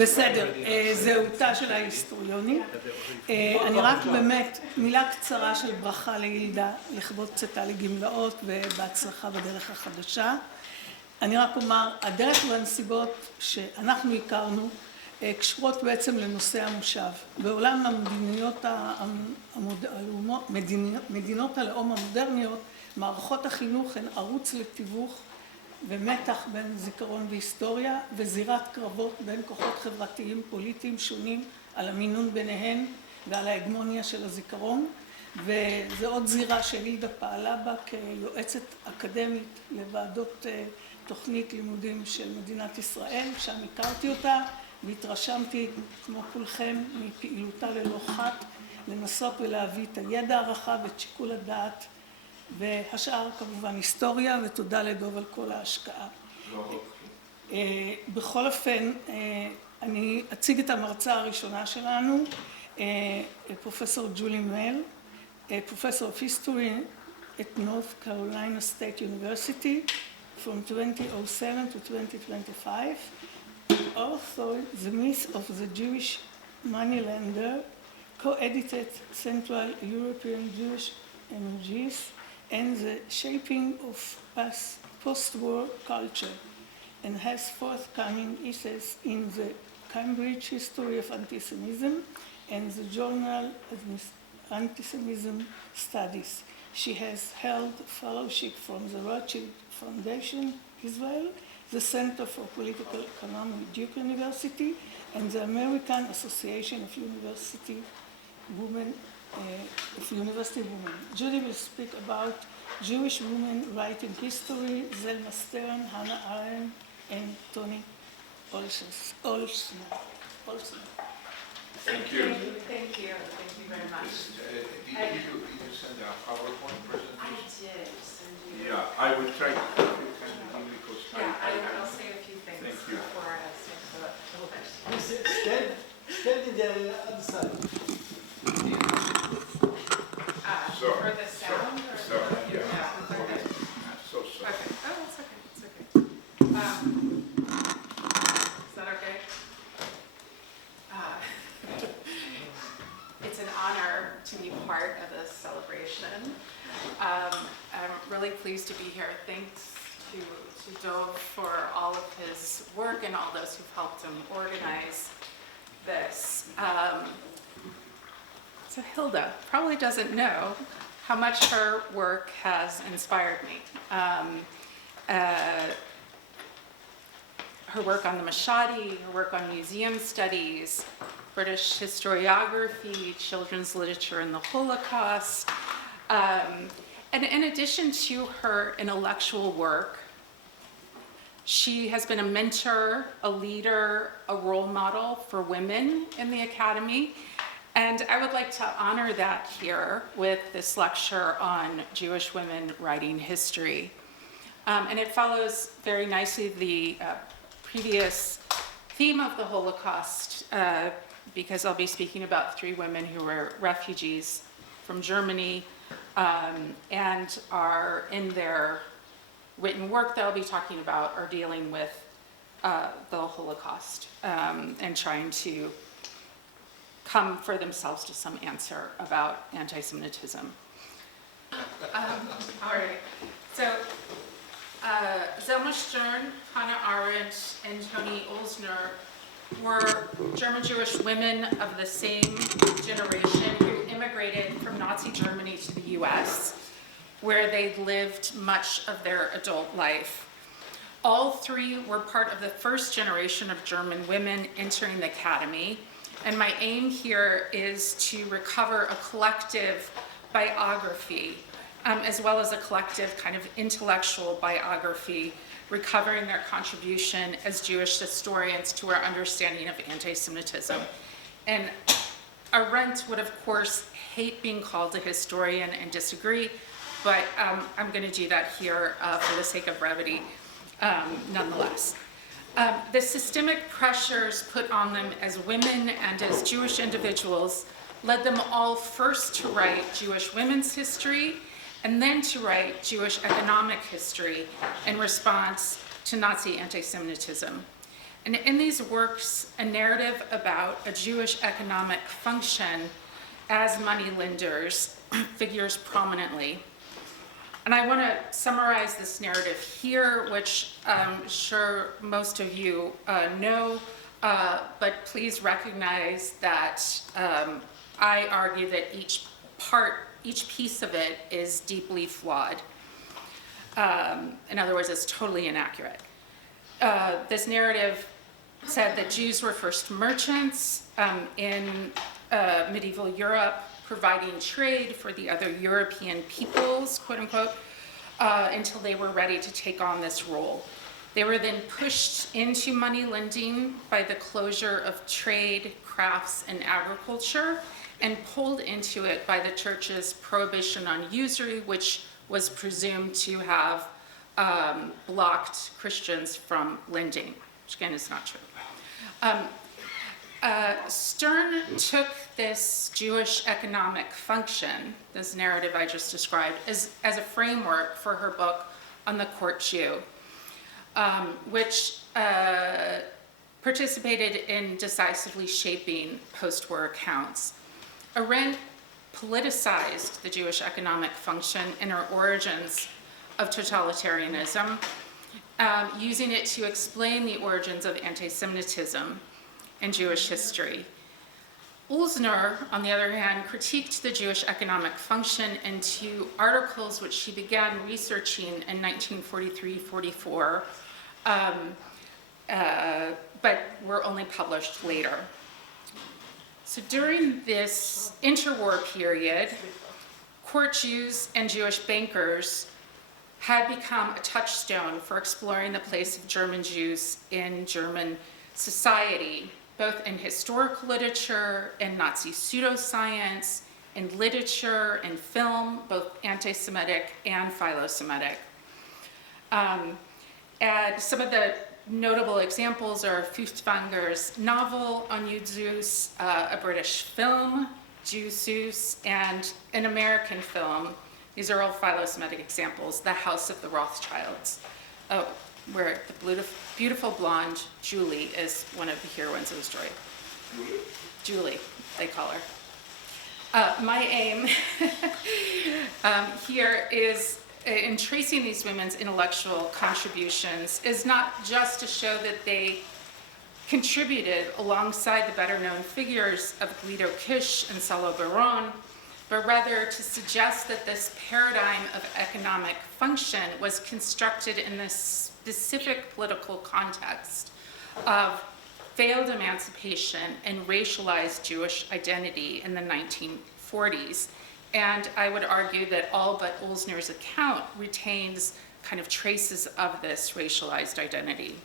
בסדר, זהותה של ההיסטוריונית. אני רק באמת מילה קצרה של ברכה לילדה לכבוד צאתה לגמלאות ובהצלחה בדרך החדשה. אני רק אומר, הדרך והנסיבות שאנחנו הכרנו קשורות בעצם לנושא המושב. בעולם מדינות הלאום המודרניות, מערכות החינוך הן ערוץ לתיווך ומתח בין זיכרון והיסטוריה וזירת קרבות בין כוחות חברתיים פוליטיים שונים על המינון ביניהן ועל ההגמוניה של הזיכרון, וזו עוד זירה שילדה פעלה בה כיועצת אקדמית לוועדות תוכנית לימודים של מדינת ישראל, שם הכרתי אותה והתרשמתי כמו כולכם מפעילותה ללא חת לנסות ולהביא את הידע הרחב ואת שיקול הדעת, והשאר כמובן היסטוריה, ותודה לדוב על כל ההשקעה. בכל אופן, אני אציג את המרצה הראשונה שלנו, פרופסור ג'ולי מל, פרופסור of history at North Carolina State University from 2007 to 2025. Also, The Myth of the Jewish Moneylender, co-edited Central European Jewish Energies and the Shaping of Post-War Culture, and has forthcoming essays in the Cambridge History of Antisemitism and the Journal of Antisemitism Studies. She has held fellowship from the Rothschild Foundation, Israel, the Center for Political Economy, Duke University, and the American Association of University Women. Judy will speak about Jewish women writing history, Zelma Stern, Hannah Arendt, and Toni Olsner. Thank you. Thank you very much. Did you send a PowerPoint presentation? I did send you. Yeah, I would try to because I'll say a few things Thank you. before I start a little bit. Stand in the other side. For the sound? Yeah. Okay. So sorry. Okay. Oh, it's okay. It's okay. Is that okay? It's an honor to be part of this celebration. I'm really pleased to be here. Thanks to Dov for all of his work and all those who've helped him organize this. So Hilda probably doesn't know how much her work has inspired me. Her work on the Mashadi, her work on museum studies, British historiography, children's literature in the Holocaust. And in addition to her intellectual work, she has been a mentor, a leader, a role model for women in the Academy. And I would like to honor that here with this lecture on Jewish women writing history. And it follows very nicely the previous theme of the Holocaust, because I'll be speaking about 3 women who were refugees from Germany and are in their written work that I'll be talking about are dealing with the Holocaust and trying to come for themselves to some answer about anti-Semitism. All right, so Zelma Stern, Hannah Arendt, and Toni Olsner were German Jewish women of the same generation who immigrated from Nazi Germany to the US, where they'd lived much of their adult life. All 3 were part of the first generation of German women entering the Academy. And my aim here is to recover a collective biography, as well as a collective kind of intellectual biography, recovering their contribution as Jewish historians to our understanding of anti-Semitism. And Arendt would, of course, hate being called a historian and disagree, but I'm going to do that here for the sake of brevity, nonetheless. The systemic pressures put on them as women and as Jewish individuals led them all first to write Jewish women's history and then to write Jewish economic history in response to Nazi anti-Semitism. And in these works, a narrative about a Jewish economic function as moneylenders figures prominently. And I want to summarize this narrative here, which I'm sure most of you know, but please recognize that I argue that each piece of it is deeply flawed. In other words, it's totally inaccurate. This narrative said that Jews were first merchants in medieval Europe, providing trade for the other European peoples, quote unquote, until they were ready to take on this role. They were then pushed into money lending by the closure of trade, crafts, and agriculture, and pulled into it by the church's prohibition on usury, which was presumed to have blocked Christians from lending, which again is not true. Stern took this Jewish economic function, this narrative I just described, as a framework for her book on the court Jew, which participated in decisively shaping post-war accounts. Arendt politicized the Jewish economic function in her origins of totalitarianism, using it to explain the origins of anti-Semitism in Jewish history. Ulzner, on the other hand, critiqued the Jewish economic function in two articles which she began researching in 1943-44, but were only published later. So during this interwar period, court Jews and Jewish bankers had become a touchstone for exploring the place of German Jews in German society, both in historical literature, in Nazi pseudoscience, in literature, in film, both anti-Semitic and philo-Semitic. And some of the notable examples are Furtwänger's novel on Jews, a British film, Jews, and an American film. These are all philo-Semitic examples. The House of the Rothschilds, where the beautiful blonde Julie is one of the heroines of the story. Julie, they call her. My aim here is, in tracing these women's intellectual contributions, is not just to show that they contributed alongside the better-known figures of Guido Kish and Salo Baron, but rather to suggest that this paradigm of economic function was constructed in this specific political context of failed emancipation and racialized Jewish identity in the 1940s. And I would argue that all but Ulzner's account retains kind of traces of this racialized identity.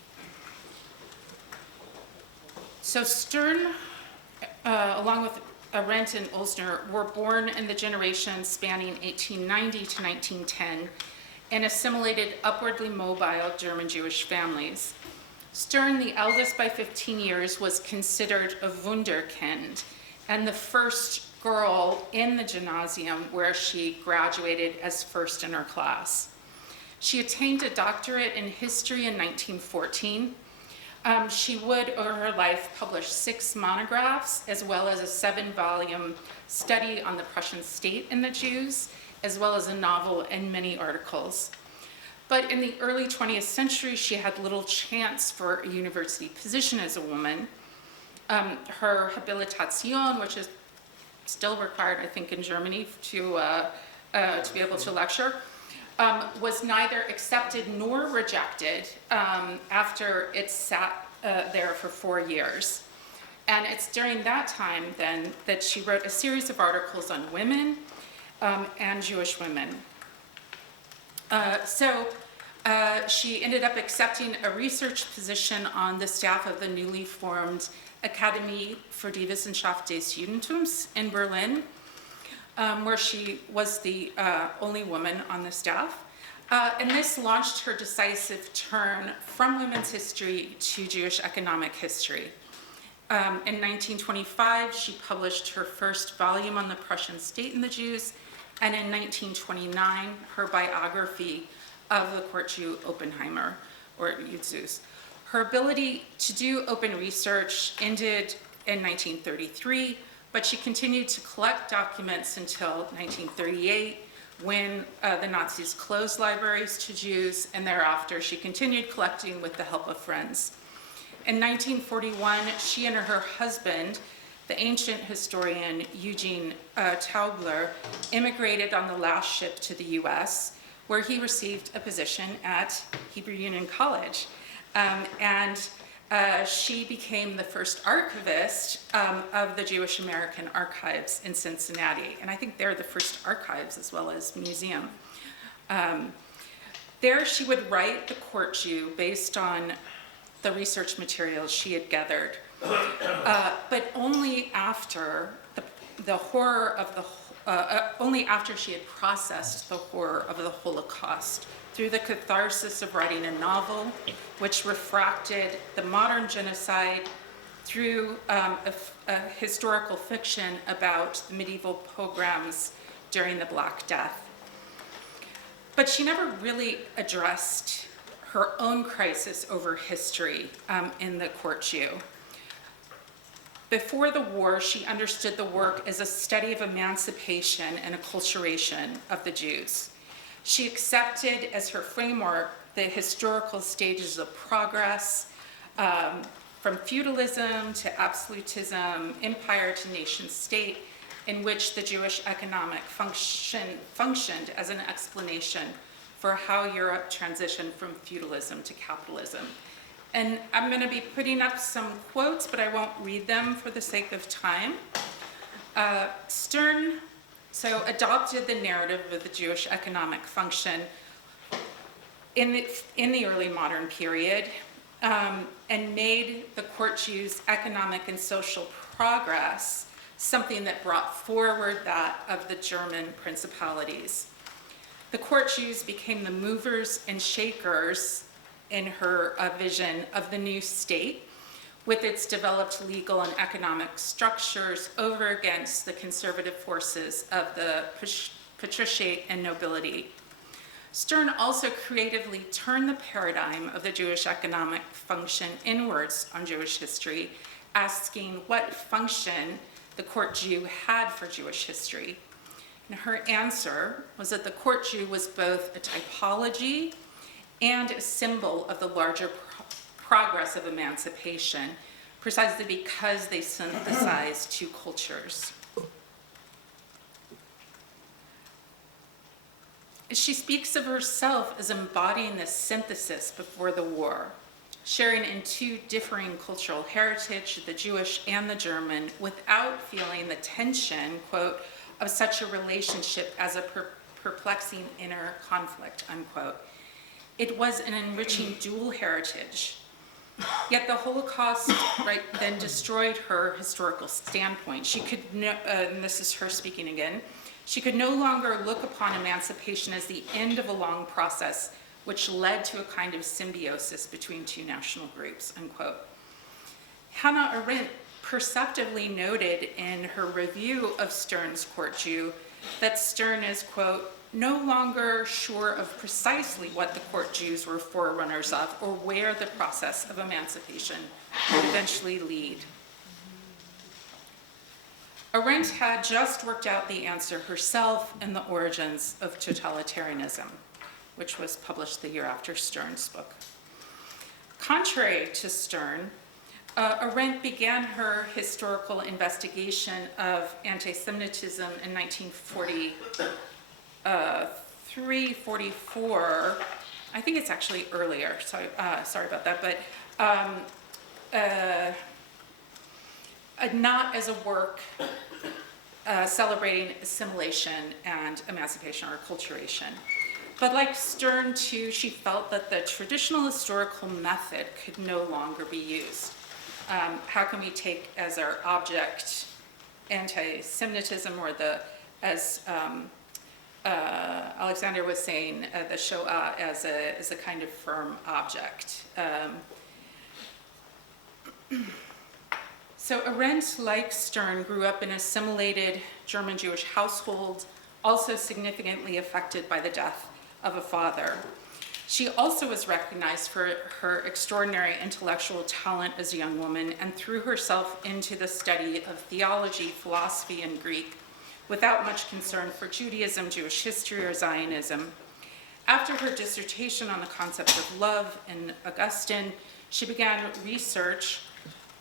So Stern, along with Arendt and Ulzner, were born in the generation spanning 1890 to 1910 and assimilated upwardly mobile German Jewish families. Stern, the eldest by 15 years, was considered a Wunderkind and the first girl in the gymnasium where she graduated as first in her class. She attained a doctorate in history in 1914. She would, over her life, publish 6 monographs, as well as a 7-volume study on the Prussian state and the Jews, as well as a novel and many articles. But in the early 20th century, she had little chance for a university position as a woman. Her habilitation, which is still required, I think, in Germany to be able to lecture, was neither accepted nor rejected after it sat there for 4 years. And it's during that time then that she wrote a series of articles on women and Jewish women. She ended up accepting a research position on the staff of the newly formed Akademie für die Wissenschaft des Judentums in Berlin, where she was the only woman on the staff. And this launched her decisive turn from women's history to Jewish economic history. In 1925, she published her first volume on the Prussian state and the Jews, and in 1929, her biography of the court Jew Oppenheimer, or Jews. Her ability to do open research ended in 1933, but she continued to collect documents until 1938, when the Nazis closed libraries to Jews, and thereafter she continued collecting with the help of friends. In 1941, she and her husband, the ancient historian Eugene Taubler, immigrated on the last ship to the US, where he received a position at Hebrew Union College. She became the first archivist of the Jewish American Archives in Cincinnati. And I think they're the first archives as well as museum. There she would write The Court Jew based on the research materials she had gathered, but only after the horror of only after she had processed the horror of the Holocaust through the catharsis of writing a novel, which refracted the modern genocide through a historical fiction about the medieval pogroms during the Black Death. But she never really addressed her own crisis over history in The Court Jew. Before the war, she understood the work as a study of emancipation and acculturation of the Jews. She accepted as her framework the historical stages of progress, from feudalism to absolutism, empire to nation state, in which the Jewish economic functioned as an explanation for how Europe transitioned from feudalism to capitalism. And I'm going to be putting up some quotes, but I won't read them for the sake of time. Stern adopted the narrative of the Jewish economic function in the early modern period, and made the Court Jews' economic and social progress something that brought forward that of the German principalities. The Court Jews became the movers and shakers in her vision of the new state, with its developed legal and economic structures over against the conservative forces of the patriciate and nobility. Stern also creatively turned the paradigm of the Jewish economic function inwards on Jewish history, asking what function the Court Jew had for Jewish history. And her answer was that the Court Jew was both a typology and a symbol of the larger progress of emancipation, precisely because they synthesized two cultures. She speaks of herself as embodying this synthesis before the war, sharing in two differing cultural heritage, the Jewish and the German, without feeling the tension, quote, of such a relationship as a perplexing inner conflict, unquote. It was an enriching dual heritage. Yet the Holocaust then destroyed her historical standpoint. She could, and this is her speaking again, she could no longer look upon emancipation as the end of a long process, which led to a kind of symbiosis between two national groups, unquote. Hannah Arendt perceptively noted in her review of Stern's Court Jew that Stern is, quote, no longer sure of precisely what the Court Jews were forerunners of or where the process of emancipation would eventually lead. Arendt had just worked out the answer herself in The Origins of Totalitarianism, which was published the year after Stern's book. Contrary to Stern, Arendt began her historical investigation of anti-Semitism in 1943-44. I think it's actually earlier, sorry about that, but not as a work celebrating assimilation and emancipation or acculturation. But like Stern too, she felt that the traditional historical method could no longer be used. How can we take as our object anti-Semitism, or as Alexander was saying, the Shoah as a kind of firm object. So Arendt, like Stern, grew up in an assimilated German Jewish household, also significantly affected by the death of a father. She also was recognized for her extraordinary intellectual talent as a young woman and threw herself into the study of theology, philosophy, and Greek without much concern for Judaism, Jewish history, or Zionism. After her dissertation on the concept of love in Augustine, she began research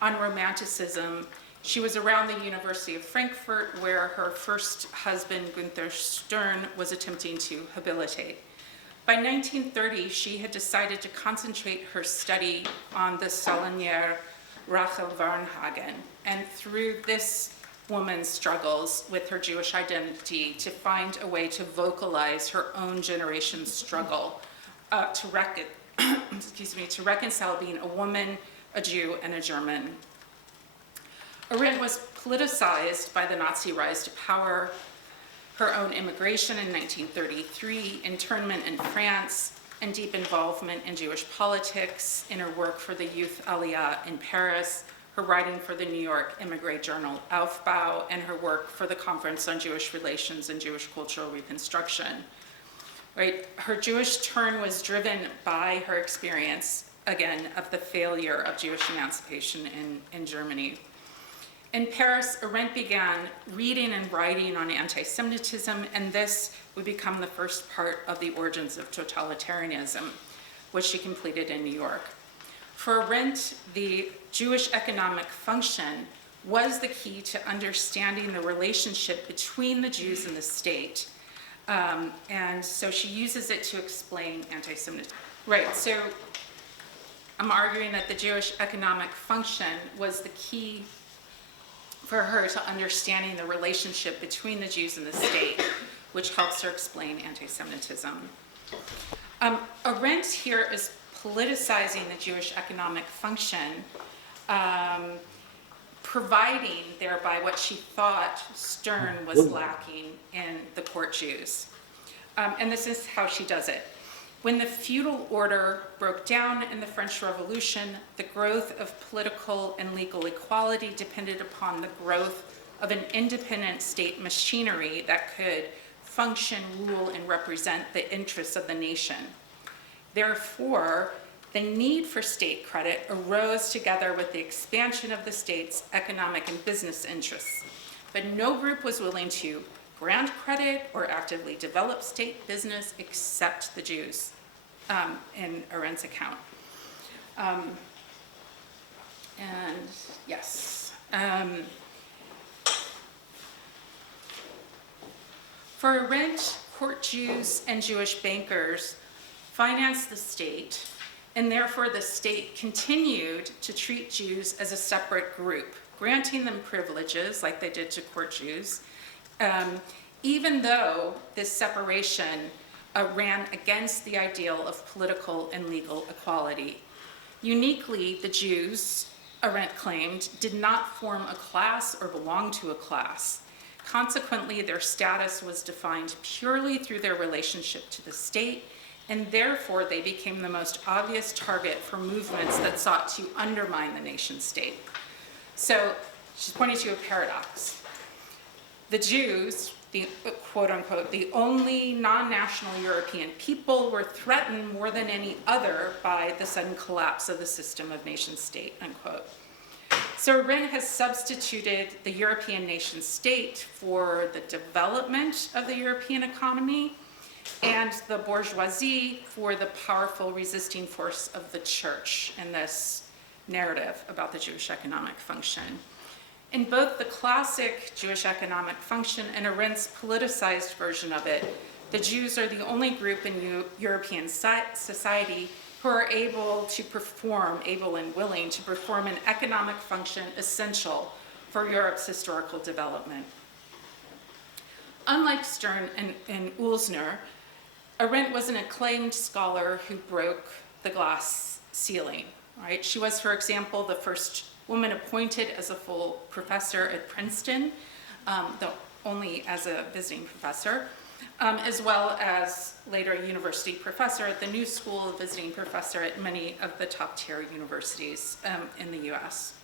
on Romanticism. She was around the University of Frankfurt, where her first husband, Günther Stern, was attempting to habilitate. By 1930, she had decided to concentrate her study on the Salonier Rachel Varnhagen, and through this woman's struggles with her Jewish identity, to find a way to vocalize her own generation's struggle to reconcile being a woman, a Jew, and a German. Arendt was politicized by the Nazi rise to power, her own immigration in 1933, internment in France, and deep involvement in Jewish politics in her work for the Youth Aliyah in Paris, her writing for the New York immigrant journal Aufbau, and her work for the Conference on Jewish Relations and Jewish Cultural Reconstruction. Right? Her Jewish turn was driven by her experience, again, of the failure of Jewish emancipation in Germany. In Paris, Arendt began reading and writing on anti-Semitism, and this would become the first part of the origins of totalitarianism, which she completed in New York. For Arendt, the Jewish economic function was the key to understanding the relationship between the Jews and the state. And so she uses it to explain anti-Semitism. Right, so I'm arguing that the Jewish economic function was the key for her to understanding the relationship between the Jews and the state, which helps her explain anti-Semitism. Arendt here is politicizing the Jewish economic function, providing thereby what she thought Stern was lacking in the court Jews. And this is how she does it. When the feudal order broke down in the French Revolution, the growth of political and legal equality depended upon the growth of an independent state machinery that could function, rule, and represent the interests of the nation. Therefore, the need for state credit arose together with the expansion of the state's economic and business interests. But no group was willing to grant credit or actively develop state business except the Jews, in Arendt's account. And yes. For Arendt, court Jews and Jewish bankers financed the state, and therefore the state continued to treat Jews as a separate group, granting them privileges like they did to court Jews, even though this separation ran against the ideal of political and legal equality. Uniquely, the Jews, Arendt claimed, did not form a class or belong to a class. Consequently, their status was defined purely through their relationship to the state, and therefore they became the most obvious target for movements that sought to undermine the nation state. So she's pointing to a paradox. The Jews, the quote unquote, the only non-national European people, were threatened more than any other by the sudden collapse of the system of nation state, unquote. So Arendt has substituted the European nation state for the development of the European economy and the bourgeoisie for the powerful resisting force of the church in this narrative about the Jewish economic function. In both the classic Jewish economic function and Arendt's politicized version of it, the Jews are the only group in European society who are able and willing to perform an economic function essential for Europe's historical development. Unlike Stern and Ulzner, Arendt was an acclaimed scholar who broke the glass ceiling. Right? She was, for example, the first woman appointed as a full professor at Princeton, though only as a visiting professor, as well as later a university professor at the New School, visiting professor at many of the top tier universities in the US.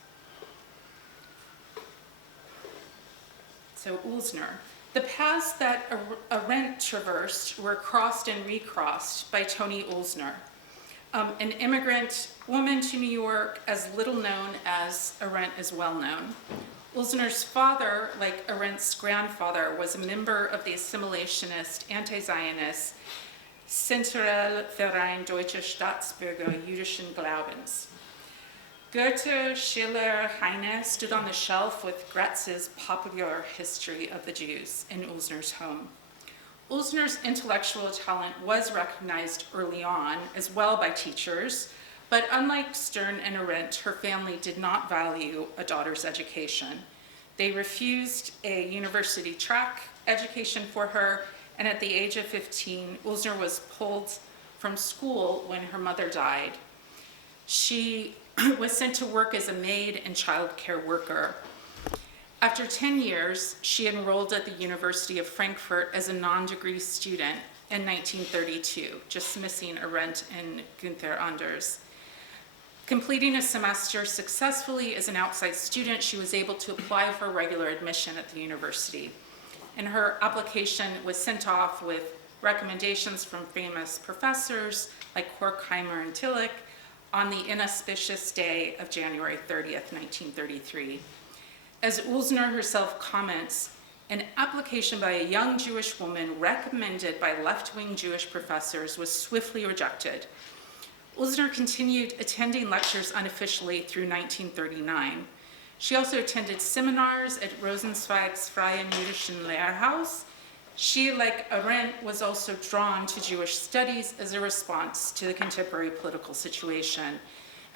So Ulzner. The paths that Arendt traversed were crossed and recrossed by Toni Olsner, an immigrant woman to New York, as little known as Arendt is well known. Olsner's father, like Arendt's grandfather, was a member of the assimilationist, anti-Zionist Zentrale Verein Deutscher Staatsbürger Jüdischen Glaubens. Goethe, Schiller, Heine stood on the shelf with Gratz's Popular History of the Jews in Olsner's home. Olsner's intellectual talent was recognized early on as well by teachers, but unlike Stern and Arendt, her family did not value a daughter's education. They refused a university track education for her, and at the age of 15, Olsner was pulled from school when her mother died. She was sent to work as a maid and child care worker. After 10 years, she enrolled at the University of Frankfurt as a non-degree student in 1932, just missing Arendt and Günther Anders. Completing a semester successfully as an outside student, she was able to apply for regular admission at the university. And her application was sent off with recommendations from famous professors like Horkheimer and Tillich on the inauspicious day of January 30th, 1933. As Olsner herself comments, an application by a young Jewish woman recommended by left-wing Jewish professors was swiftly rejected. Olsner continued attending lectures unofficially through 1939. She also attended seminars at Rosenzweig's Freien Jüdischen Lehrhaus. She, like Arendt, was also drawn to Jewish studies as a response to the contemporary political situation.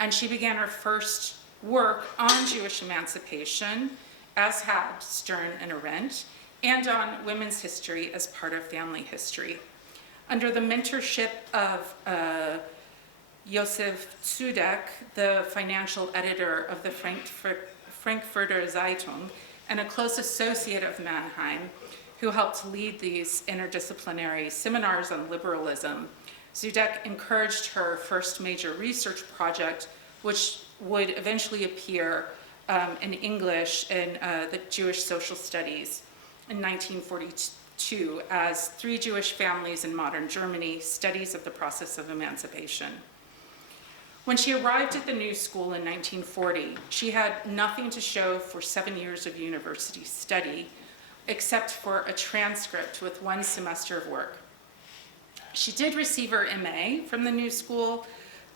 And she began her first work on Jewish emancipation, as had Stern and Arendt, and on women's history as part of family history. Under the mentorship of Josef Zudek, the financial editor of the Frankfurter Zeitung, and a close associate of Mannheim, who helped lead these interdisciplinary seminars on liberalism, Zudek encouraged her first major research project, which would eventually appear in English in the Jewish Social Studies in 1942 as Three Jewish Families in Modern Germany, Studies of the Process of Emancipation. When she arrived at the New School in 1940, she had nothing to show for 7 years of university study, except for a transcript with 1 semester of work. She did receive her MA from the New School,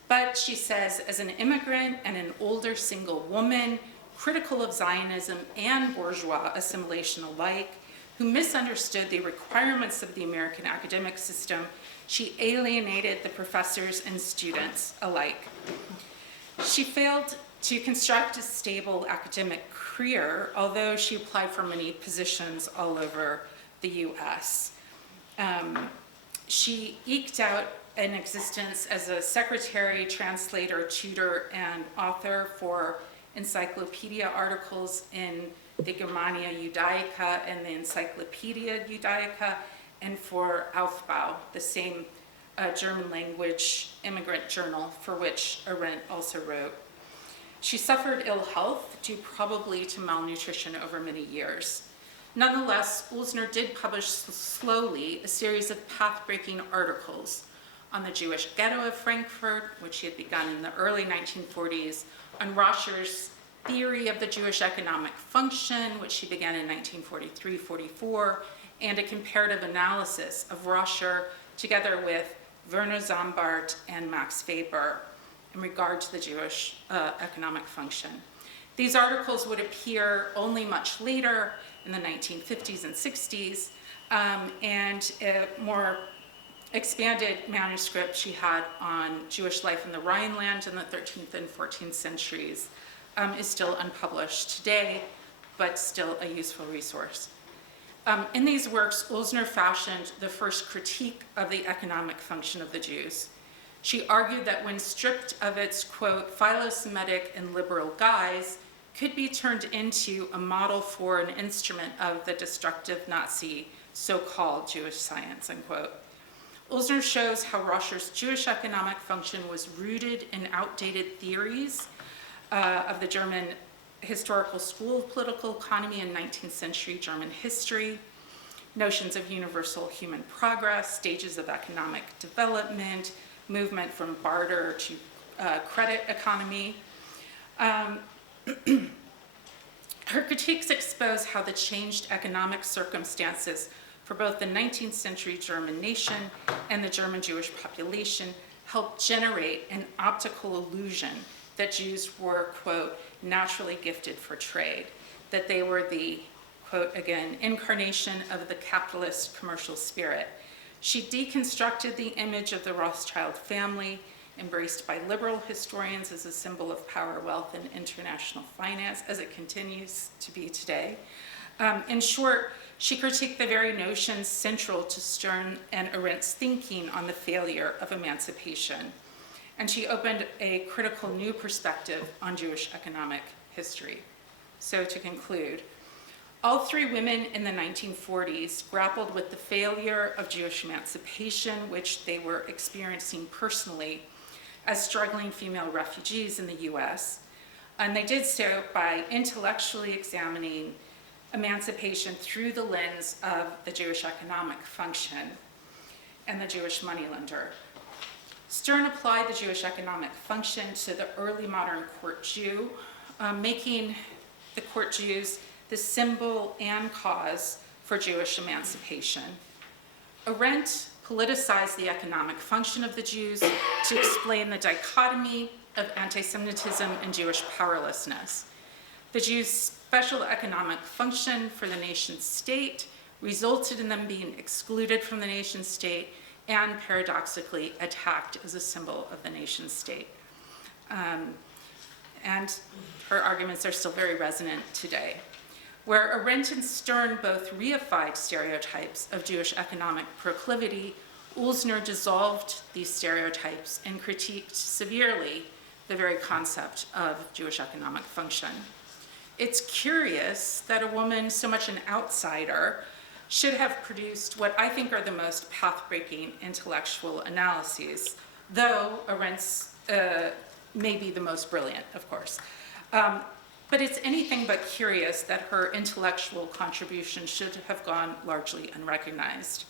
but she says, as an immigrant and an older single woman, critical of Zionism and bourgeois assimilation alike, who misunderstood the requirements of the American academic system, she alienated the professors and students alike. She failed to construct a stable academic career, although she applied for many positions all over the US. She eked out an existence as a secretary, translator, tutor, and author for encyclopedia articles in the Germania Judaica and the Encyclopedia Judaica, and for Aufbau, the same German language immigrant journal for which Arendt also wrote. She suffered ill health due probably to malnutrition over many years. Nonetheless, Olsner did publish slowly a series of path-breaking articles on the Jewish ghetto of Frankfurt, which she had begun in the early 1940s, on Roscher's theory of the Jewish economic function, which she began in 1943-44, and a comparative analysis of Roscher together with Werner Zambart and Max Weber in regard to the Jewish economic function. These articles would appear only much later in the 1950s and 60s, and a more expanded manuscript she had on Jewish life in the Rhineland in the 13th and 14th centuries is still unpublished today, but still a useful resource. In these works, Olsner fashioned the first critique of the economic function of the Jews. She argued that when stripped of its, quote, philo-Semitic and liberal guise, could be turned into a model for an instrument of the destructive Nazi so-called Jewish science, unquote. Olsner shows how Roscher's Jewish economic function was rooted in outdated theories of the German historical school of political economy in 19th century German history. notions of universal human progress, stages of economic development, movement from barter to credit economy. Her critiques expose how the changed economic circumstances for both the 19th century German nation and the German Jewish population helped generate an optical illusion that Jews were, quote, naturally gifted for trade, that they were the, quote, again, incarnation of the capitalist commercial spirit. She deconstructed the image of the Rothschild family, embraced by liberal historians as a symbol of power, wealth, and international finance, as it continues to be today. In short, she critiqued the very notions central to Stern and Arendt's thinking on the failure of emancipation. And she opened a critical new perspective on Jewish economic history. So to conclude, all three women in the 1940s grappled with the failure of Jewish emancipation, which they were experiencing personally as struggling female refugees in the US. And they did so by intellectually examining emancipation through the lens of the Jewish economic function and the Jewish moneylender. Stern applied the Jewish economic function to the early modern court Jew, making the court Jews the symbol and cause for Jewish emancipation. Arendt politicized the economic function of the Jews to explain the dichotomy of anti-Semitism and Jewish powerlessness. The Jews' special economic function for the nation state resulted in them being excluded from the nation state and paradoxically attacked as a symbol of the nation state. And her arguments are still very resonant today. Where Arendt and Stern both reified stereotypes of Jewish economic proclivity, Ulzner dissolved these stereotypes and critiqued severely the very concept of Jewish economic function. It's curious that a woman, so much an outsider, should have produced what I think are the most path-breaking intellectual analyses, though Arendt's may be the most brilliant, of course. But it's anything but curious that her intellectual contribution should have gone largely unrecognized.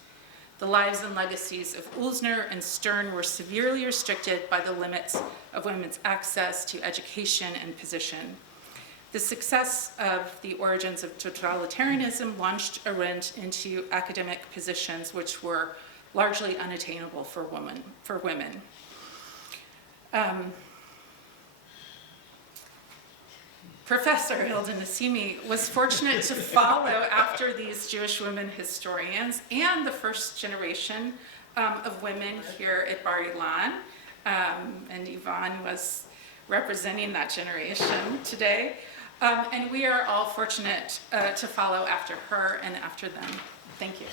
The lives and legacies of Ulzner and Stern were severely restricted by the limits of women's access to education and position. The success of the origins of totalitarianism launched Arendt into academic positions which were largely unattainable for women. Professor Hilda Nassimi was fortunate to follow after these Jewish women historians and the first generation of women here at Bar Ilan, and Yvonne was representing that generation today. And we are all fortunate to follow after her and after them. Thank you.